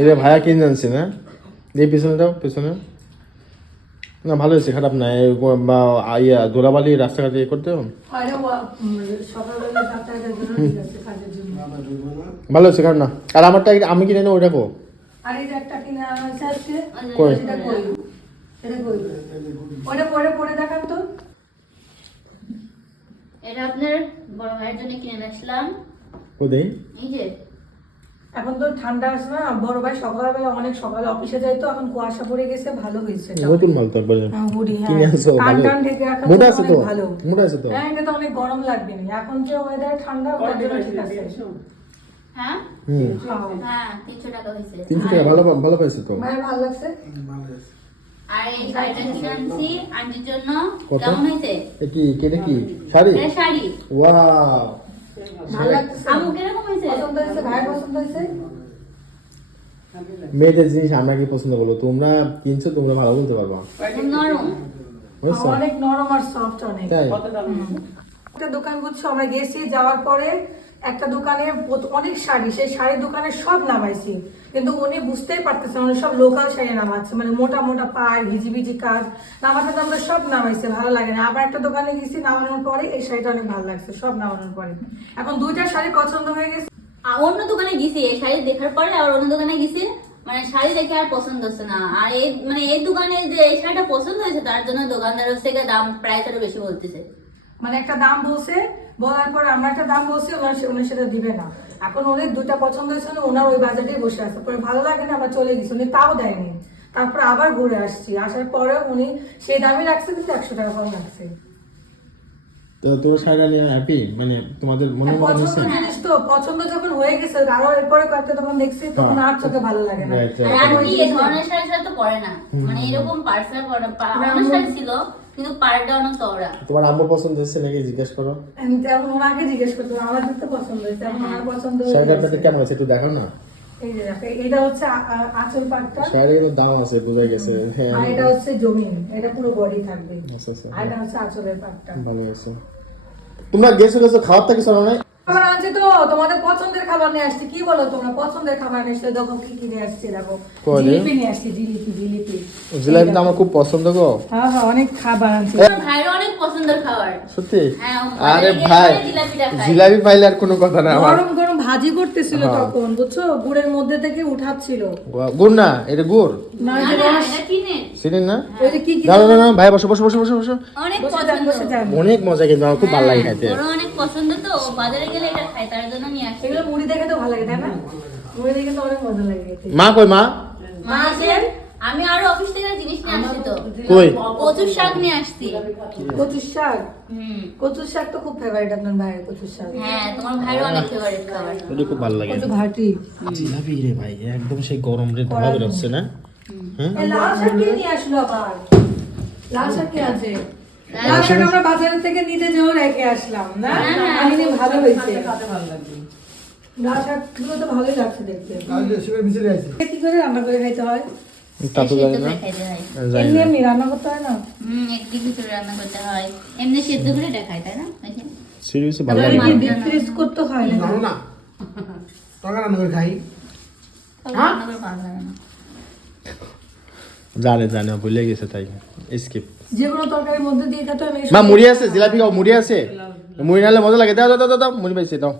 এটা ভাইয়া কিনে জানছি না? দিয়ে পিছনে দাও পিছনে? না ভালো হয়েছে খারাপ না। বা ইয়া ধুলাবালি রাস্তাঘাটে ইয়ে করতে ভালো হয়েছে খারাপ না। আর আমারটা আমি কিনে নেব ওটা কো? তো। এটা আপনার বড় ভাইয়ের জন্য কিনে আসলাম ও এই যে। এখন তো ঠান্ডা আসছে না বড় ভাই সকালবেলা অনেক সকালে অফিসে যাই তো এখন কুয়াশা পড়ে গেছে ভালো হয়েছে নতুন মাল তো একবারে হ্যাঁ, হুডি, হ্যাঁ। কিনে আনছো ভালো। টান ঢেকে রাখা মোটা আছে তো? ভালো। মোটা আছে তো? হ্যাঁ এটা তো অনেক গরম লাগবে না এখন যে ওয়েদার ঠান্ডা ওটার জন্য ঠিক আছে। হ্যাঁ? হ্যাঁ তিনশো টাকা হয়েছে। তিনশো টাকা ভালো ভালো পাইছে তো? ভাই ভালো লাগছে? আর এই শাড়িটা কিনে আনছি আন্টির জন্য। কেমন হয়েছে? এ কি কেটে কি? শাড়ি? এটা শাড়ি। ওয়াও। ভালো লাগছে। আমু কীরকম হয়েছে? পছন্দ হয়েছে ভাই পছন্দ হয়েছে? মেয়েদের জিনিস আমরা কি পছন্দ করব? তোমরা কিনছো তোমরা ভালো বলতে পারবা। অনেক নরম আর সফট অনেক। একটা দোকান বুঝছ আমরা গেছি যাওয়ার পরে একটা দোকানে অনেক শাড়ি, সেই শাড়ির দোকানে সব নামাইছি। কিন্তু উনি বুঝতেই পারতেছেন উনি সব লোকাল শাড়ি নামাচ্ছে। মানে মোটা মোটা পাড় হিজিবিজি কাজ, নামাতে তো আমরা সব নামাইছে, ভালো লাগে না। আবার একটা দোকানে গেছি, নামানোর পরে এই শাড়িটা অনেক ভালো লাগছে, সব নামানোর পরে। এখন দুইটা শাড়ি পছন্দ হয়ে গেছে। অন্য দোকানে গেছি, এই শাড়ি দেখার পরে আবার অন্য দোকানে গেছি। মানে শাড়ি দেখে আর পছন্দ হচ্ছে না। আর এই মানে এই দোকানে যে এই শাড়িটা পছন্দ হয়েছে, তার জন্য দোকানদার হচ্ছে দাম প্রাইস আরও বেশি বলতেছে। মানে একটা দাম বলছে, বলার পর আমরা একটা দাম বলছি, ওনার উনি সেটা দিবে না। এখন অনেক দুটা পছন্দ হয়েছে ওনার ওই বাজেটেই বসে আছে। পরে ভালো লাগে না, আমরা চলে গেছি, উনি তাও দেয়নি। তারপর আবার ঘুরে আসছি। আসার পরে উনি সেই দামই রাখছে, কিন্তু একশো টাকা কম রাখছে। তো তোর শাড়িটা নিয়ে হ্যাপি মানে তোমাদের মনে মনে পছন্দ জিনিস তো পছন্দ যখন হয়ে গেছে আরও এরপরে কয়েকটা তখন দেখছি তখন আর চোখে ভালো লাগে না. আর এই ধরনের শাড়ি তো পরে না। মানে এরকম পার্সেল পরে শাড়ি ছিল কিন্তু পাড়টা অনেক চওড়া। তোমার আম্মু পছন্দ হচ্ছে নাকি জিজ্ঞেস করো? আমি তেমন ওনাকে জিজ্ঞেস করতাম আমাদের তো পছন্দ হয়েছে আমার পছন্দ হয়ে শাড়িটা কেমন আছে একটু দেখাও না। এই যে দেখো এটা হচ্ছে আ- আ- আঁচল পাটটা। শাড়ির দাম আছে বোঝা গেছে। হ্যাঁ আর এটা হচ্ছে জমিন এটা পুরো বডি থাকবে। আচ্ছা আচ্ছা। আর এটা হচ্ছে আঁচলের পাটটা। ভালো আছে তোমরা গেছো গেছো খাওয়ার থেকে সরো নাই? খাবার আনছি তো তোমাদের পছন্দের খাবার নিয়ে আসছি। কি বলো তোমরা? পছন্দের খাবার নিয়ে আসছে দেখো কি কি নিয়ে আসছি দেখো। জিলিপি নিয়ে আসছি জিলিপি জিলিপি। জিলাপিটা আমার খুব পছন্দ গো। হ্যাঁ হ্যাঁ অনেক খাবার আনছি। ভাইয়ের অনেক পছন্দের খাবার। সত্যি? হ্যাঁ, আরে ভাই জিলাপি পাইলে আর কোনো কথা না আমার। ভাজি করতেছিল হ্যাঁ। তখন বুঝছ? গুড়ের মধ্যে থেকে উঠাচ্ছিল। গুড় না এটা গুড়। না চিনেন না ওই কি কি না, না? ভাই বসো বসো বসো বসো বসো। অনেক পছন্দ। অনেক মজা কিন্তু আমার খুব ভালো লাগে খাইতে ওর অনেক পছন্দ তো বাজারে গেলে এটা খাই তার জন্য নিয়ে আসি। এগুলো মুড়ি দেখে তো ভালো লাগে তাই না? মুড়ি দেখে তো অনেক মজা লাগে মা কই মা? মা আছে আমি আরও অফিস থেকে জিনিস নিয়ে আসছি তো? কই? কচুর শাক নিয়ে আসছি। কচুর শাক? হুম। কচুর শাক তো খুব ফেভারিট আপনার ভাইয়ের কচুর শাক। হ্যাঁ তোমার ভাইয়ের অনেক ফেভারিট খাবার। খুব ভালো লাগে। কচু ঘাটি জিলাপি রে ভাই একদম সেই গরম রে ধোয়া বেরোচ্ছে না? হ্যাঁ? লাল শাক কে নিয়ে আসলো আবার? লাল শাক কে আছে? লাল শাক আমরা বাজার থেকে নিজে যেও রেখে আসলাম না? আমি নিয়ে ভালো হয়েছে। লাল শাকগুলো তো ভালোই লাগছে দেখতে। কি করে রান্না করে খাইতে হয়? তা তো জানি না করে খাইতে হয় জানি এমনি এমনি রান্না করতে হয় না? হুম একদিন কিছু রান্না করতে হয়। এমনি সেদ্ধ করে এটা তাই না? সিরিয়াসলি ভালো লাগে কি ডিপ ফ্রিজ করতে হয় না। না? টাকা রান্না করে খাই। তবে রান্না করে ভালো লাগে না। জানে জানে ভুলে গেছে তাই। স্কিপ যে কোনো তরকারির মধ্যে দিয়ে খেতে আমি মা মুড়ি আছে জিলাপি খাও মুড়ি আছে। মুড়ি নালে মজা লাগে। দাও দাও দাও দাও মুড়ি পাইছে দাও।